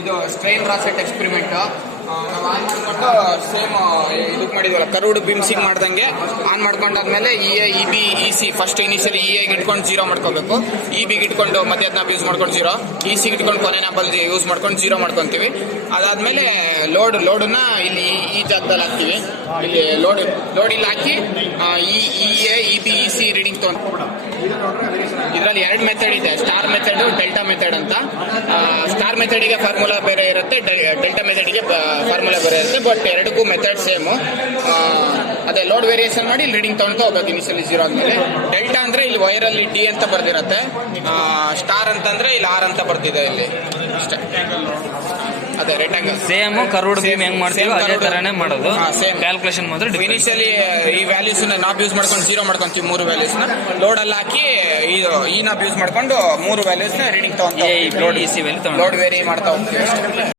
ಇದು strain rosette experiment ನಾವು on ಮಾಡ್ಕೊಂಡು ಸೇಮ್ ಇದಕ್ಕೆ ಮಾಡಿದ್ವಲ್ಲ ಕರ್ವ್ಡ್ ಬಿಮ್ಸಿಂಗ್ ಮಾಡ್ದಂಗೆ ಆನ್ ಮಾಡ್ಕೊಂಡಾದ್ಮೇಲೆ EB/EC ಫಸ್ಟ್ ಇನಿಷಿಯಲಿ EA ಇಟ್ಕೊಂಡು 0 ಮಾಡ್ಕೋಬೇಕು. EB ಇಟ್ಕೊಂಡು ಮತ್ತೆ ಅದನ್ನ ಯೂಸ್ ಮಾಡ್ಕೊಂಡು 0, EC ಇಟ್ಕೊಂಡು ಕೊನೆ ನಾಪಲ್ ಯೂಸ್ ಮಾಡ್ಕೊಂಡು 0 ಮಾಡ್ಕೊಂತೀವಿ. ಅದಾದ್ಮೇಲೆ ಲೋಡನ್ನ ಇಲ್ಲಿ ಈ ಜಾಗದಲ್ಲಿ ಹಾಕ್ತೀವಿ. ಇಲ್ಲಿ ಲೋಡ್ ಇಲ್ಲಿ ಹಾಕಿ EA/EB/EC ರೀಡಿಂಗ್ ತಗೊಂಡು ಇದರಲ್ಲಿ 2 ಮೆಥಡ್ ಇದೆ, ಸ್ಟಾರ್ ಮೆಥಡ್, ಡೆಲ್ಟಾ ಮೆಥಡ್ ಅಂತ. ಸ್ಟಾರ್ ಮೆಥಡಿಗೆ ಫಾರ್ಮುಲಾ ಬೇರೆ ಇರುತ್ತೆ, ಡೆಲ್ಟಾ ಮೆಥಡಿಗೆ ಫಾರ್ಮುಲಾ ಬೇರೆ ಇರುತ್ತೆ. ಬಟ್ ಎರಡಕ್ಕೂ ಮೆಥಡ್ ಸೇಮು. ಅದೇ ಲೋಡ್ ವೇರಿಯೇಷನ್ ಮಾಡಿ ಇಲ್ಲಿ ರೀಡಿಂಗ್ ತಗೊಂಡು ಹೋಗ್ಬೇಕು ಇನಿಷಿಯಲಿ 0 ಆದ್ಮೇಲೆ. ಡೆಲ್ಟಾ ಅಂದ್ರೆ ಇಲ್ಲಿ ವೈರಲ್ಲಿ D ಅಂತ ಬರ್ದಿರುತ್ತೆ, ಸ್ಟಾರ್ ಅಂತಂದ್ರೆ ಇಲ್ಲಿ R ಅಂತ ಬರ್ತಿದೆ ಇಲ್ಲಿ ಅಷ್ಟೇ. ಅದೇ ರೆಕ್ಟಾಂಗಲ್ ಸೇಮ್ ಕರ್ವ್ಡ್ ಬೀಮ್ ಹೆಂಗ್ ಮಾಡ್ತೀವಿ ಅದೇ ತರಾನೇ ಮಾಡೋದು. ಸೇಮ್ ಕ್ಯಾಲ್ಕುಲೇಷನ್ ಮಾತ್ರ ಇನಿಷಿಯಲಿ ಈ ವ್ಯಾಲ್ಯೂಸ್ ನಾಬ್ ಯೂಸ್ ಮಾಡ್ಕೊಂಡು 0 ಮಾಡ್ಕೊಂತೀವಿ. 3 ವ್ಯಾಲ್ಯೂಸ್ ನ ಲೋಡ್ ಅಲ್ಲಿ ಹಾಕಿ ಈ ನಾಬ್ ಯೂಸ್ ಮಾಡ್ಕೊಂಡು 3 ವ್ಯಾಲ್ಯೂಸ್ ನ ರೀಡಿಂಗ್ ತಗೊಂಡು load EC value load vary ಮಾಡ್ತಾ ಹೋಗ್ತೀವಿ.